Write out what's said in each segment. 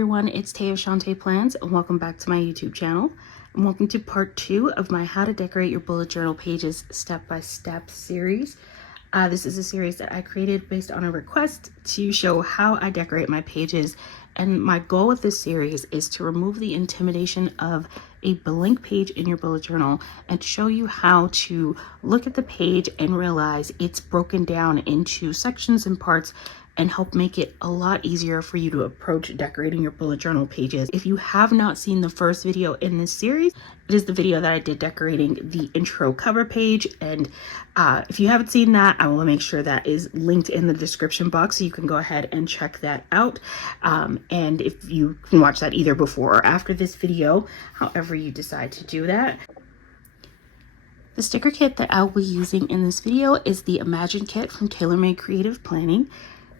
everyone, it's Tay of Shantae Plans, and welcome back to my YouTube channel. And welcome to part 2 of my How to Decorate Your Bullet Journal Pages Step-by-Step series. This is a series that I created based on a request to show how I decorate my pages. And my goal with this series is to remove the intimidation of a blank page in your bullet journal and show you how to look at the page and realize it's broken down into sections and parts and help make it a lot easier for you to approach decorating your bullet journal pages. If you have not seen the first video in this series, it is the video that I did decorating the intro cover page. And if you haven't seen that, I will make sure that is linked in the description box so you can go ahead and check that out. And if you can watch that either before or after this video, however you decide to do that. The sticker kit that I'll be using in this video is the Imagine kit from TaylorMade Creative Planning.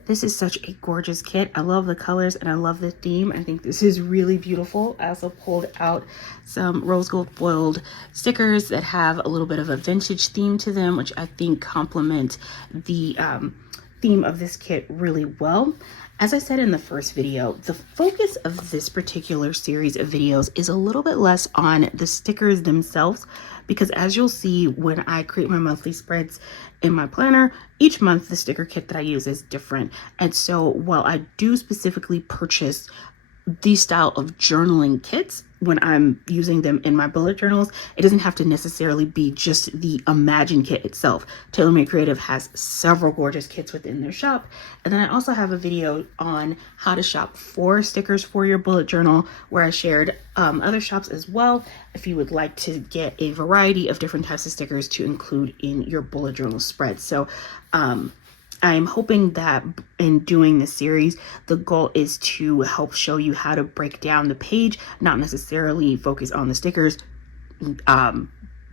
This is such a gorgeous kit. I love the colors and I love the theme. I think this is really beautiful. I also pulled out some rose gold foiled stickers that have a little bit of a vintage theme to them, which I think complement the theme of this kit really well. As I said in the first video, the focus of this particular series of videos is a little bit less on the stickers themselves, because as you'll see when I create my monthly spreads in my planner, each month the sticker kit that I use is different. And so while I do specifically purchase these style of journaling kits when I'm using them in my bullet journals, it doesn't have to necessarily be just the Imagine kit itself. TaylorMade Creative has several gorgeous kits within their shop. And then I also have a video on how to shop for stickers for your bullet journal where I shared other shops as well if you would like to get a variety of different types of stickers to include in your bullet journal spread. So I'm hoping that in doing this series, the goal is to help show you how to break down the page, not necessarily focus on the stickers.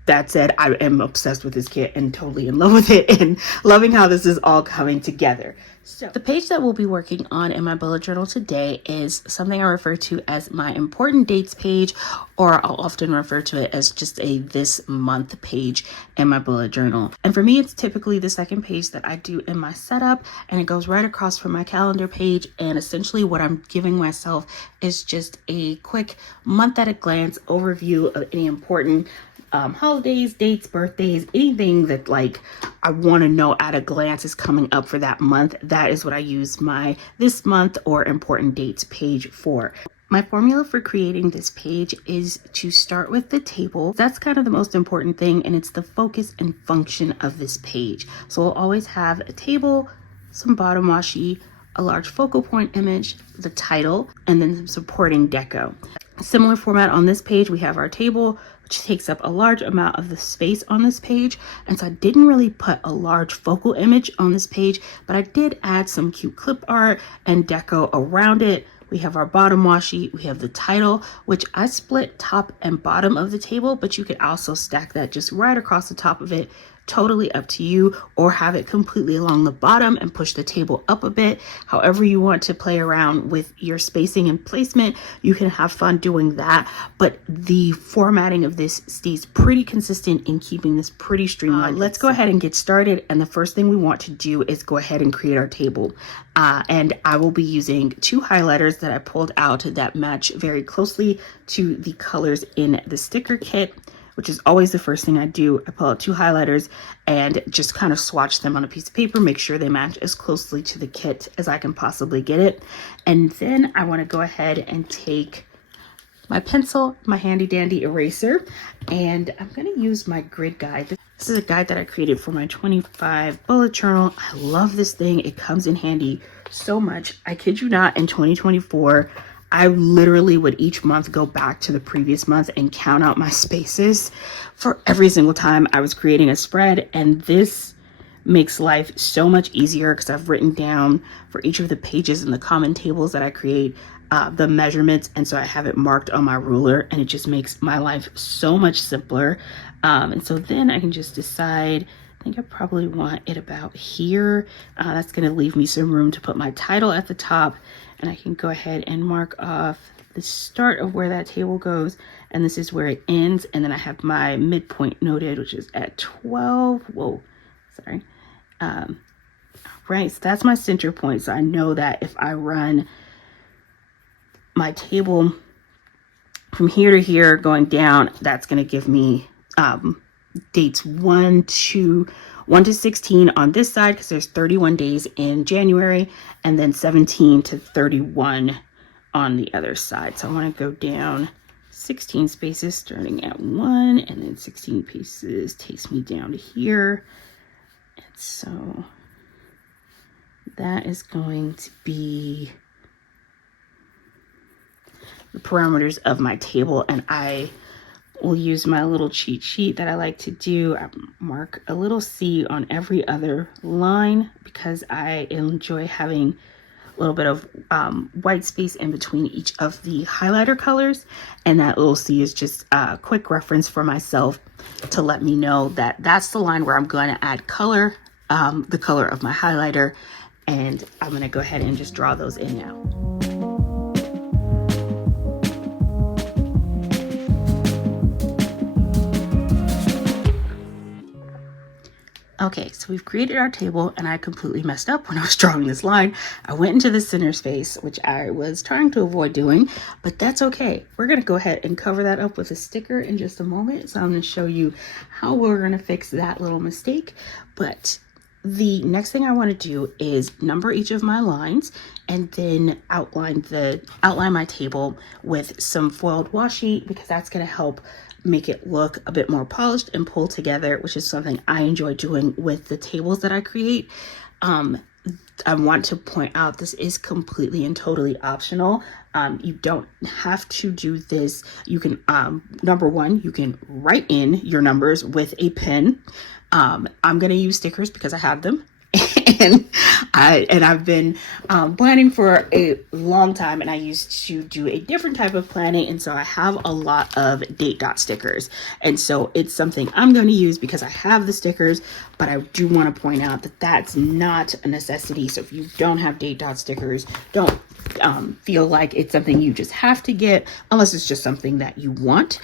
That said, I am obsessed with this kit and totally in love with it and loving how this is all coming together. So the page that we'll be working on in my bullet journal today is something I refer to as my important dates page, or I'll often refer to it as just a this month page in my bullet journal. And for me, it's typically the second page that I do in my setup, and it goes right across from my calendar page. And essentially what I'm giving myself is just a quick month at a glance overview of any important holidays, dates, birthdays, anything that like I want to know at a glance is coming up for that month. That is what I use my this month or important dates page for. My formula for creating this page is to start with the table. That's kind of the most important thing, and it's the focus and function of this page. So we'll always have a table, some bottom washi, a large focal point image, the title, and then some supporting deco. Similar format on this page, we have our table, which takes up a large amount of the space on this page. And so I didn't really put a large focal image on this page, but I did add some cute clip art and deco around it. We have our bottom washi, we have the title, which I split top and bottom of the table, but you could also stack that just right across the top of it. Totally up to you, or have it completely along the bottom and push the table up a bit. However you want to play around with your spacing and placement, you can have fun doing that. But the formatting of this stays pretty consistent in keeping this pretty streamlined. Let's go ahead and get started. And the first thing we want to do is go ahead and create our table. And I will be using two highlighters that I pulled out that match very closely to the colors in the sticker kit, which is always the first thing I do. I pull out two highlighters and just kind of swatch them on a piece of paper, make sure they match as closely to the kit as I can possibly get it. And then I want to go ahead and take my pencil, my handy dandy eraser, and I'm going to use my grid guide. This is a guide that I created for my 25 bullet journal. I love this thing. It comes in handy so much. I kid you not, in 2024, I literally would each month go back to the previous month and count out my spaces for every single time I was creating a spread. And this makes life so much easier because I've written down for each of the pages in the common tables that I create the measurements. And so I have it marked on my ruler, and it just makes my life so much simpler. And so then I can just decide, I think I probably want it about here. That's going to leave me some room to put my title at the top. And I can go ahead and mark off the start of where that table goes. And this is where it ends. And then I have my midpoint noted, which is at 12. Whoa, sorry. Right, so that's my center point. So I know that if I run my table from here to here going down, that's going to give me dates 1 to 16 on this side, because there's 31 days in January, and then 17 to 31 on the other side. So I want to go down 16 spaces starting at 1, and then 16 pieces takes me down to here. And so that is going to be the parameters of my table, and I will use my little cheat sheet that I like to do. I mark a little C on every other line because I enjoy having a little bit of white space in between each of the highlighter colors, and that little C is just a quick reference for myself to let me know that that's the line where I'm going to add color, the color of my highlighter, and I'm going to go ahead and just draw those in now. Okay, so we've created our table, and I completely messed up when I was drawing this line. I went into the center space, which I was trying to avoid doing, but that's okay. We're going to go ahead and cover that up with a sticker in just a moment. So I'm going to show you how we're going to fix that little mistake. But the next thing I want to do is number each of my lines, and then outline my table with some foiled washi, because that's going to help make it look a bit more polished and pull together, which is something I enjoy doing with the tables that I create. I want to point out this is completely and totally optional. You don't have to do this. You can, number one, you can write in your numbers with a pen. I'm going to use stickers because I have them. And I've been planning for a long time, and I used to do a different type of planning, and so I have a lot of date dot stickers, and so it's something I'm going to use because I have the stickers. But I do want to point out that that's not a necessity. So if you don't have date dot stickers, don't feel like it's something you just have to get, unless it's just something that you want.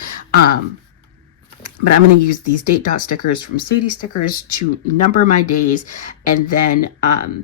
But I'm going to use these date dot stickers from Sadie Stickers to number my days. And then I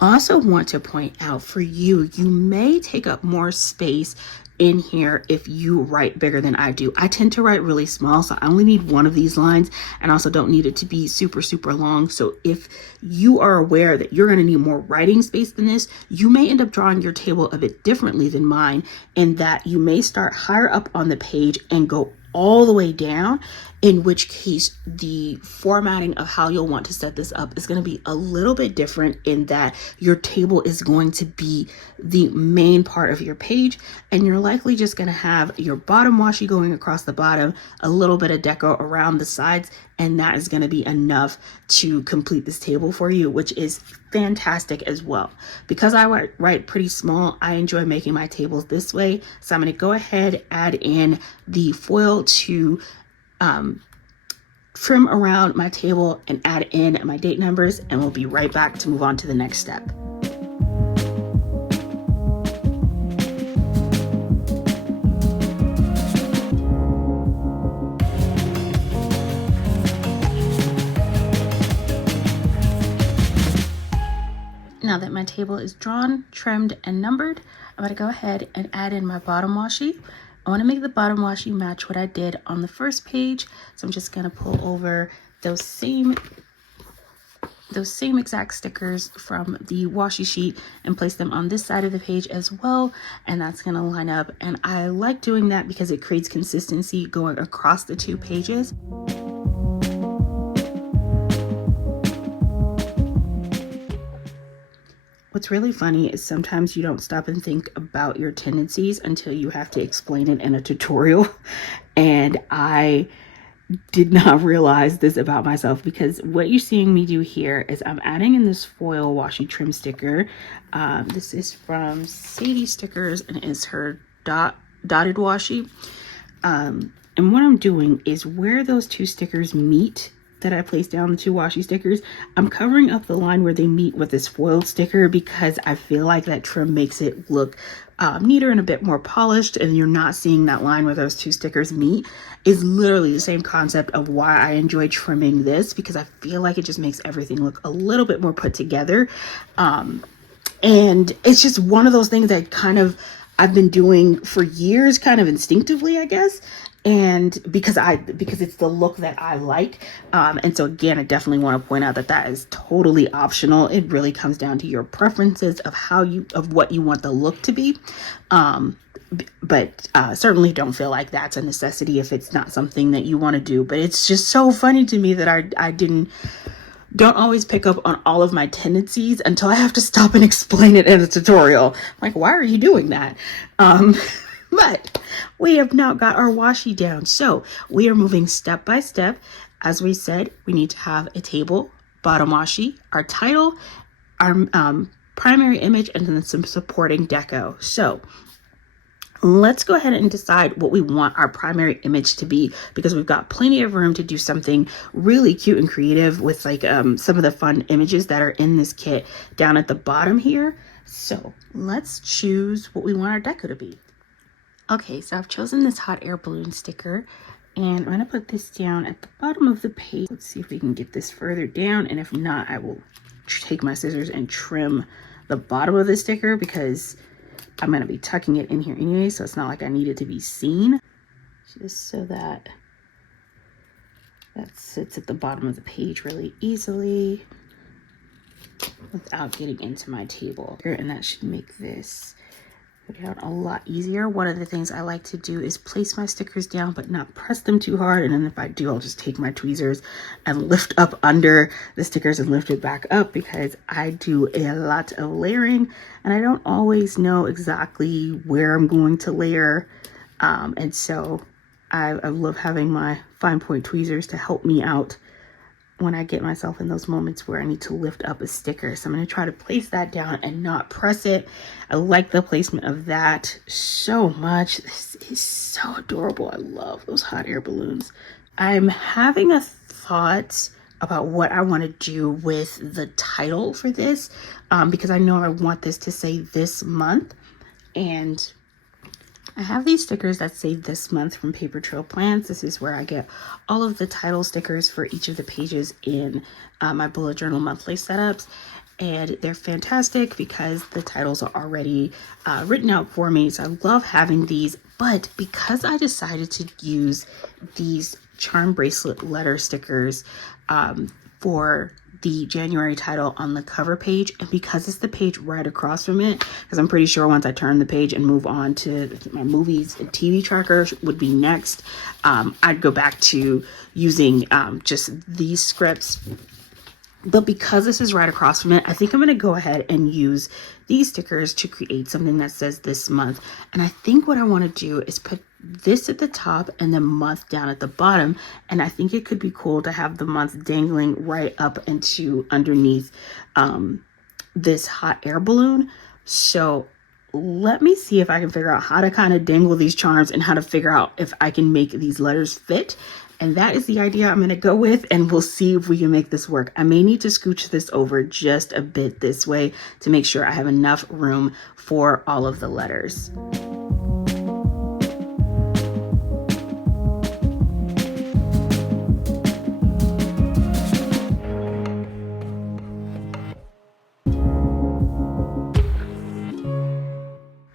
also want to point out for you, you may take up more space in here if you write bigger than I do. I tend to write really small, so I only need one of these lines, and also don't need it to be super, super long. So if you are aware that you're going to need more writing space than this, you may end up drawing your table a bit differently than mine, in that you may start higher up on the page and go all the way down, in which case the formatting of how you'll want to set this up is going to be a little bit different, in that your table is going to be the main part of your page, and you're likely just going to have your bottom washi going across the bottom, a little bit of deco around the sides, and that is going to be enough to complete this table for you, which is fantastic as well. Because I write pretty small, I enjoy making my tables this way. So I'm going to go ahead, add in the foil to trim around my table and add in my date numbers, and we'll be right back to move on to the next step. Now that my table is drawn, trimmed, and numbered, I'm going to go ahead and add in my bottom washi. I want to make the bottom washi match what I did on the first page. So I'm just going to pull over those same exact stickers from the washi sheet and place them on this side of the page as well. And that's going to line up. And I like doing that because it creates consistency going across the two pages. What's really funny is sometimes you don't stop and think about your tendencies until you have to explain it in a tutorial. And I did not realize this about myself, because what you're seeing me do here is I'm adding in this foil washi trim sticker. This is from Sadie Stickers, and it's her dotted washi. And what I'm doing is where those two stickers meet, that I placed down the two washi stickers, I'm covering up the line where they meet with this foiled sticker, because I feel like that trim makes it look neater and a bit more polished, and you're not seeing that line where those two stickers meet. Is literally the same concept of why I enjoy trimming this, because I feel like it just makes everything look a little bit more put together. And it's just one of those things that kind of I've been doing for years, kind of instinctively, I guess. And because it's the look that I like. And so again, I definitely want to point out that that is totally optional. It really comes down to your preferences of what you want the look to be. But certainly don't feel like that's a necessity if it's not something that you want to do. But it's just so funny to me that I don't always pick up on all of my tendencies until I have to stop and explain it in a tutorial. I'm like, why are you doing that? But we have now got our washi down. So we are moving step by step. As we said, we need to have a table, bottom washi, our title, our primary image, and then some supporting deco. So let's go ahead and decide what we want our primary image to be, because we've got plenty of room to do something really cute and creative with like some of the fun images that are in this kit down at the bottom here. So let's choose what we want our deco to be. Okay, so I've chosen this hot air balloon sticker, and I'm going to put this down at the bottom of the page. Let's see if we can get this further down, and if not, I will take my scissors and trim the bottom of the sticker because I'm going to be tucking it in here anyway, so it's not like I need it to be seen. Just so that sits at the bottom of the page really easily without getting into my table. And that should make this put it out a lot easier. One of the things I like to do is place my stickers down but not press them too hard, and then if I do, I'll just take my tweezers and lift up under the stickers and lift it back up, because I do a lot of layering and I don't always know exactly where I'm going to layer, and so I love having my fine point tweezers to help me out when I get myself in those moments where I need to lift up a sticker. So I'm going to try to place that down and not press it. I like the placement of that so much. This is so adorable. I love those hot air balloons. I'm having a thought about what I want to do with the title for this, because I know I want this to say this month, and I have these stickers that say this month from Paper Trail Plans. This is where I get all of the title stickers for each of the pages in my bullet journal monthly setups. And they're fantastic because the titles are already written out for me. So I love having these. But because I decided to use these charm bracelet letter stickers for the January title on the cover page, and because it's the page right across from it, because I'm pretty sure once I turn the page and move on to my movies and TV tracker would be next, I'd go back to using just these scripts. But because this is right across from it, I think I'm going to go ahead and use these stickers to create something that says this month. And I think what I want to do is put this at the top and the month down at the bottom. And I think it could be cool to have the month dangling right up into underneath this hot air balloon. So let me see if I can figure out how to kind of dangle these charms and how to figure out if I can make these letters fit. And that is the idea I'm going to go with, and we'll see if we can make this work. I may need to scooch this over just a bit this way to make sure I have enough room for all of the letters.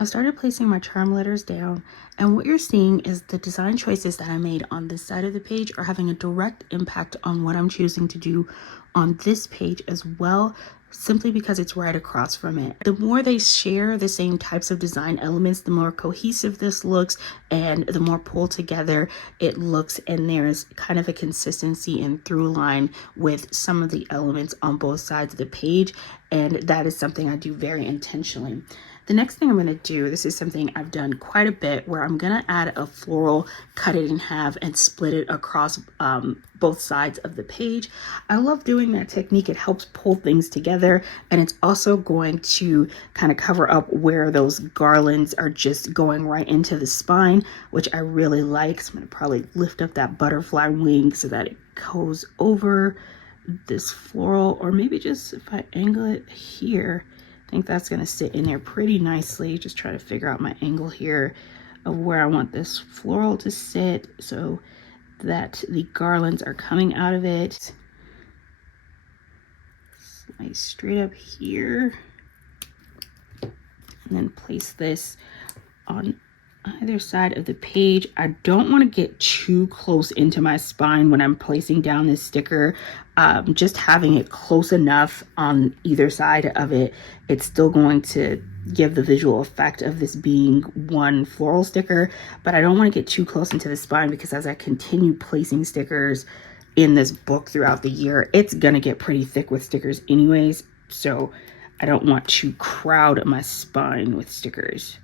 I started placing my charm letters down, and what you're seeing is the design choices that I made on this side of the page are having a direct impact on what I'm choosing to do on this page as well, simply because it's right across from it. The more they share the same types of design elements, the more cohesive this looks and the more pulled together it looks, and there's kind of a consistency and through line with some of the elements on both sides of the page, and that is something I do very intentionally. The next thing I'm going to do, this is something I've done quite a bit, where I'm going to add a floral, cut it in half, and split it across both sides of the page. I love doing that technique. It helps pull things together, and it's also going to kind of cover up where those garlands are just going right into the spine, which I really like. So I'm going to probably lift up that butterfly wing so that it goes over this floral, or maybe just if I angle it here, I think that's going to sit in there pretty nicely. Just try to figure out my angle here of where I want this floral to sit so that the garlands are coming out of it. Slice straight up here, and then place this on either side of the page. I don't want to get too close into my spine when I'm placing down this sticker. Just having it close enough on either side of it, it's still going to give the visual effect of this being one floral sticker, but I don't want to get too close into the spine because as I continue placing stickers in this book throughout the year, it's gonna get pretty thick with stickers anyways, so I don't want to crowd my spine with stickers.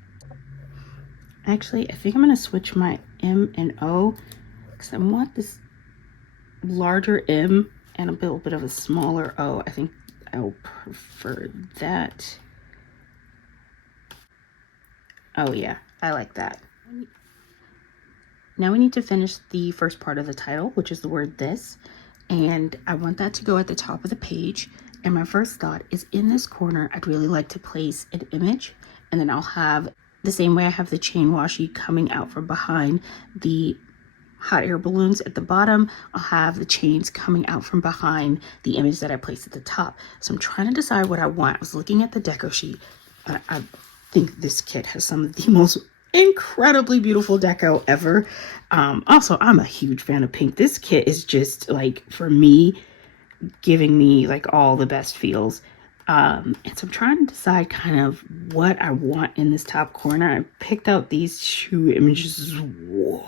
Actually, I think I'm gonna switch my M and O because I want this larger M and a little bit of a smaller O. I think I'll prefer that. Oh yeah, I like that. Now we need to finish the first part of the title, which is the word this, and I want that to go at the top of the page. And my first thought is in this corner, I'd really like to place an image, and then I'll have the same way I have the chain washi coming out from behind the hot air balloons at the bottom, I'll have the chains coming out from behind the image that I placed at the top. So I'm trying to decide what I want. I was looking at the deco sheet. I think this kit has some of the most incredibly beautiful deco ever. Also, I'm a huge fan of pink. This kit is just like, for me, giving me like all the best feels. And so I'm trying to decide kind of what I want in this top corner. I picked out these two images. Whoa.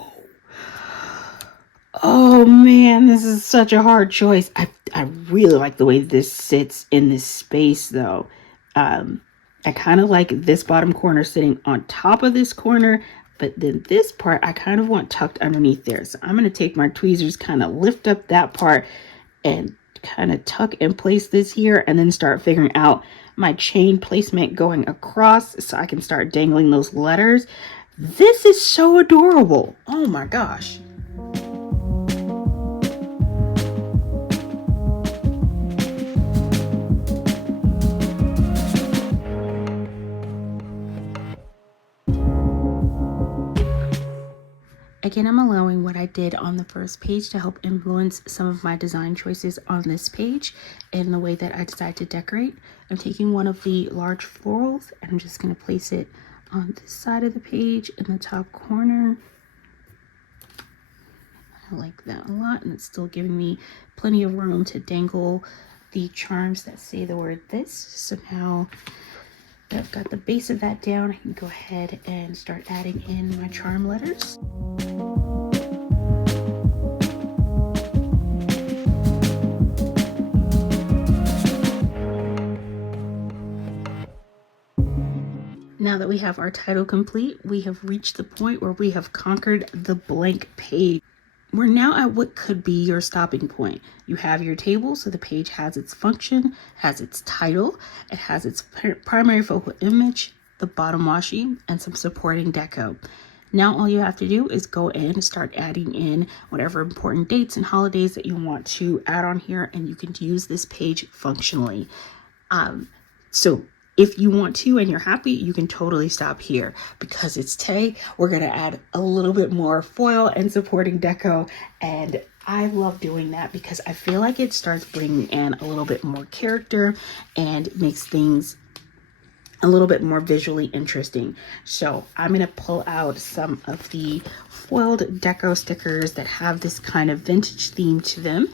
Oh man, this is such a hard choice. I really like the way this sits in this space though. I kind of like this bottom corner sitting on top of this corner, but then this part I kind of want tucked underneath there. So I'm going to take my tweezers, kind of lift up that part and kind of tuck and place this here, and then start figuring out my chain placement going across so I can start dangling those letters. This is so adorable. Oh my gosh. Again, I'm allowing what I did on the first page to help influence some of my design choices on this page and the way that I decide to decorate. I'm taking one of the large florals and I'm just going to place it on this side of the page in the top corner. I like that a lot, and it's still giving me plenty of room to dangle the charms that say the word this. So now that I've got the base of that down, I can go ahead and start adding in my charm letters. Now that we have our title complete, we have reached the point where we have conquered the blank page. We're now at what could be your stopping point. You have your table, so the page has its function, has its title, it has its primary focal image, the bottom washi, and some supporting deco. Now all you have to do is go in and start adding in whatever important dates and holidays that you want to add on here, and you can use this page functionally. So if you want to and you're happy, you can totally stop here. Because it's today, we're going to add a little bit more foil and supporting deco, and I love doing that because I feel like it starts bringing in a little bit more character and makes things a little bit more visually interesting. So I'm going to pull out some of the foiled deco stickers that have this kind of vintage theme to them.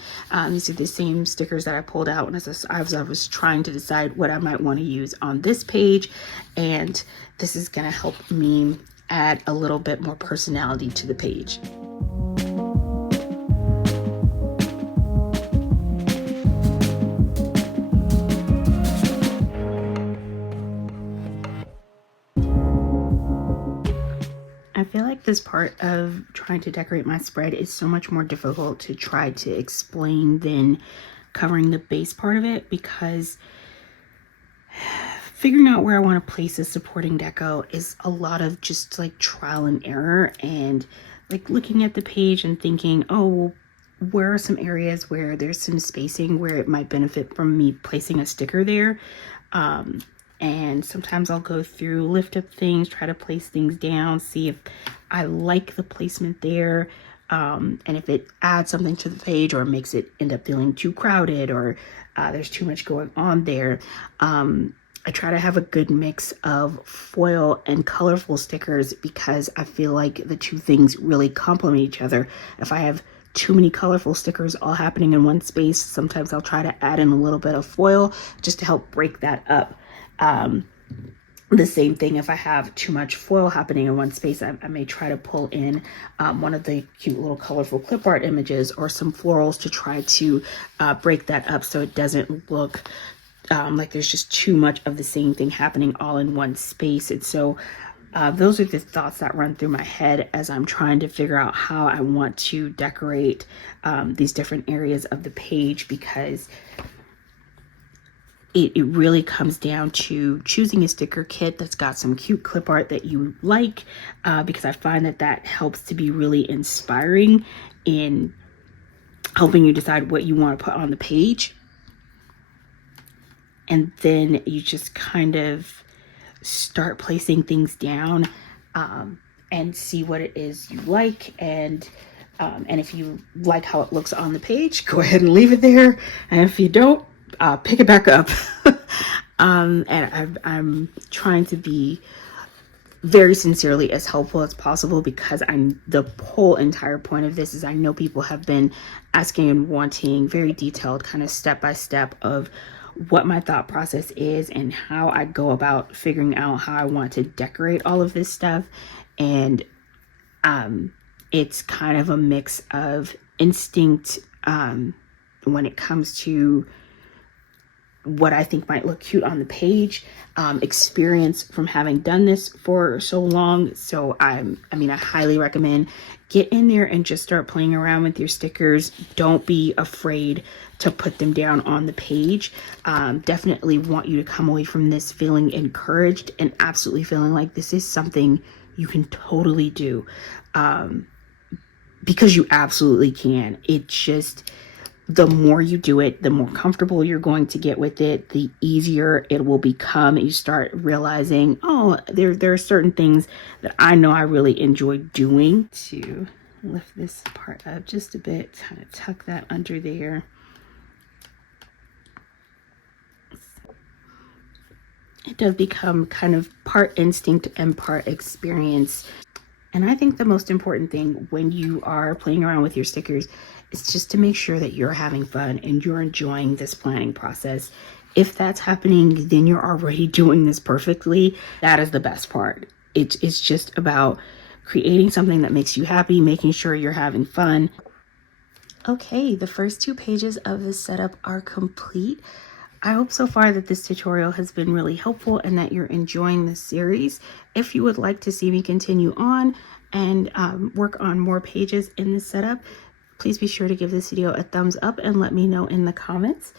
These are the same stickers that I pulled out as I was trying to decide what I might want to use on this page, and this is going to help me add a little bit more personality to the page. I feel like this part of trying to decorate my spread is so much more difficult to try to explain than covering the base part of it, because figuring out where I want to place the supporting deco is a lot of just like trial and error, and like looking at the page and thinking, oh, well, where are some areas where there's some spacing where it might benefit from me placing a sticker there. And sometimes I'll go through, lift up things, try to place things down, see if I like the placement there, and if it adds something to the page or makes it end up feeling too crowded or there's too much going on there. I try to have a good mix of foil and colorful stickers because I feel like the two things really complement each other. If I have too many colorful stickers all happening in one space, sometimes I'll try to add in a little bit of foil just to help break that up. The same thing if I have too much foil happening in one space, I may try to pull in one of the cute little colorful clip art images or some florals to try to break that up so it doesn't look like there's just too much of the same thing happening all in one space. And so those are the thoughts that run through my head as I'm trying to figure out how I want to decorate these different areas of the page, because it really comes down to choosing a sticker kit that's got some cute clip art that you like, because I find that that helps to be really inspiring in helping you decide what you want to put on the page. And then you just kind of start placing things down and see what it is you like. And if you like how it looks on the page, go ahead and leave it there. And if you don't, pick it back up. And I'm trying to be very sincerely as helpful as possible, because the whole entire point of this is I know people have been asking and wanting very detailed kind of step-by-step of what my thought process is and how I go about figuring out how I want to decorate all of this stuff. And it's kind of a mix of instinct when it comes to what I think might look cute on the page, experience from having done this for so long. So I highly recommend get in there and just start playing around with your stickers. Don't be afraid to put them down on the page. Definitely want you to come away from this feeling encouraged and absolutely feeling like this is something you can totally do, because you absolutely can. It just, the more you do it, the more comfortable you're going to get with it, the easier it will become. You start realizing, oh, there are certain things that I know I really enjoy doing. To lift this part up just a bit, kind of tuck that under there. It does become kind of part instinct and part experience. And I think the most important thing when you are playing around with your stickers is just to make sure that you're having fun and you're enjoying this planning process. If that's happening, then you're already doing this perfectly. That is the best part. It's just about creating something that makes you happy, making sure you're having fun. Okay, the first 2 pages of this setup are complete. I hope so far that this tutorial has been really helpful and that you're enjoying this series. If you would like to see me continue on and work on more pages in this setup, please be sure to give this video a thumbs up and let me know in the comments.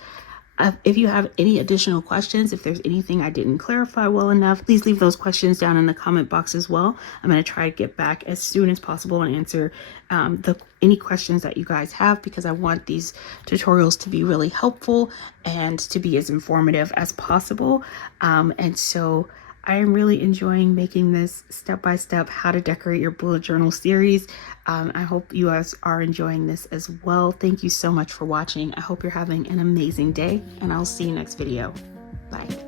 If you have any additional questions, if there's anything I didn't clarify well enough, please leave those questions down in the comment box as well. I'm going to try to get back as soon as possible and answer any questions that you guys have, because I want these tutorials to be really helpful and to be as informative as possible. And so I am really enjoying making this step-by-step how to decorate your bullet journal series. I hope you guys are enjoying this as well. Thank you so much for watching. I hope you're having an amazing day, and I'll see you next video. Bye.